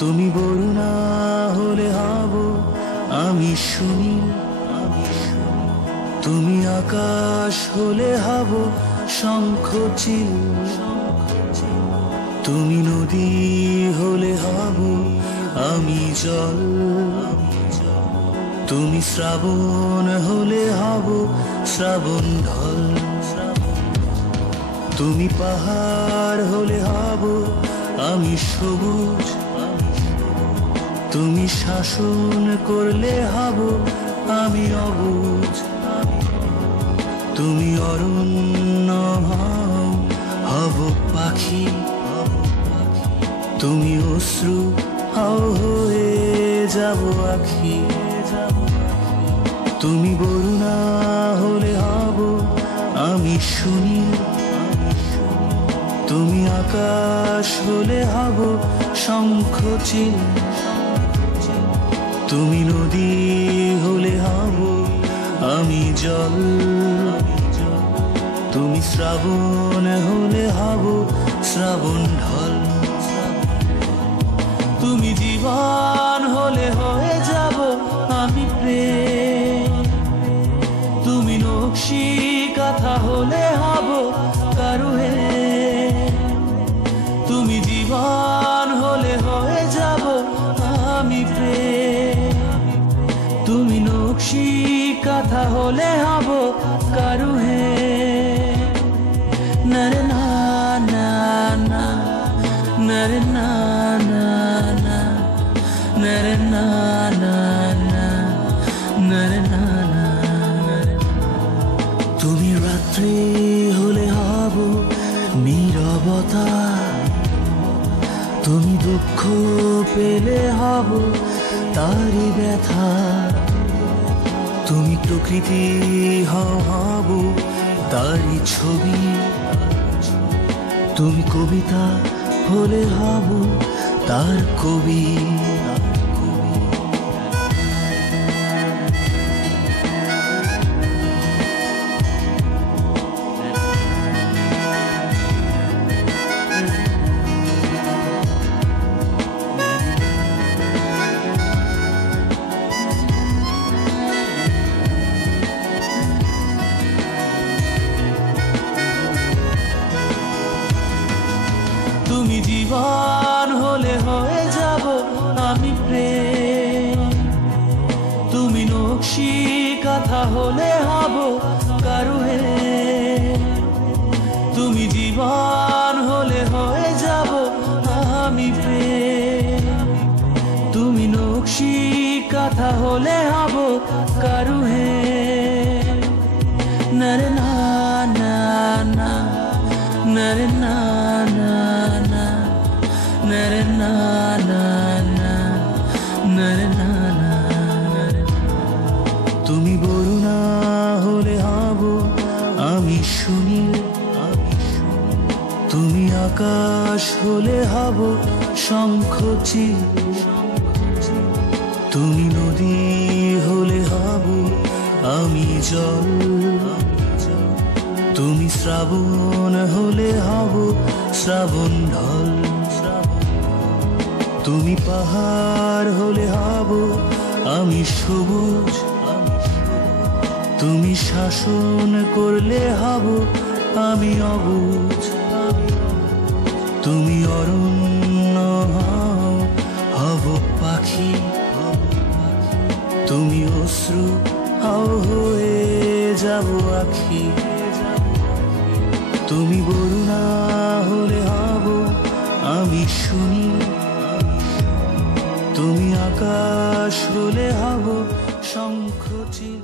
তুমি বরুণা হলে হব আমি সুনীল, তুমি আকাশ হলে হব শঙ্খচিল, তুমি নদী হলে হব আমি জল, তুমি শ্রাবণ হলে হব শ্রাবণ ঢল, তুমি পাহাড় হলে হব আমি সবুজ, তুমি শাসন করলে হব আমি অবুঝ, তুমি অরণ্য হব পাখি, তুমি অশ্রু হয়ে যাব আখি, তুমি বরুণা হলে হব আমি সুনীল, তুমি আকাশ হলে হব শঙ্খচিল, তুমি নদী হলে হব আমি জল, তুমি শ্রাবণ হলে হব শ্রাবণ ঢল, তুমি জীবন হলে হয়ে যাব আমি প্রেম, তুমি নকশি কাঁথা হলে হব কারুহে, তুমি জীবন হলে হয়ে যাব আমি প্রেম, তুমি নকশি কাঁথা হলে হব কারুহে, নরে না না না, নরে না না না, নরে না না না, নরে না না। তুমি রাত্রি হলে হব নীরবতা, তুমি দুঃখ পেলে হব তারি ব্যথা, তুমি প্রকৃতি হব তারি ছবি, তুমি কবিতা হলে হব তার কবি। তুমি জীবন হলে হয়ে যাব আমি প্রেম, তুমি নকশি কাঁথা হলে হব কারুহে, তুমি জীবন হলে হয়ে যাব আমি প্রেম, তুমি নকশি কাঁথা হলে হব কারুহে, নরে না না না, নরে না না না, নরে না না না, নরে না না। তুমি বরুণা হলে হব আমি সুনীল, তুমি আকাশ হলে হব শঙ্খচিল, তুমি নদী হলে হব আমি জল, তুমি শ্রাবণ হলে হব শ্রাবণ ঢল, তুমি পাহাড় হলে হব আমি সবুজ, তুমি শাসন করলে হব আমি অবুঝ, তুমি অরণ্য হব পাখি, তুমি অশ্রু হয়ে যাব আখি, তুমি বরুণা হলে হব আমি সুনীল, তুমি আকাশ হলে হব শঙ্খচিল।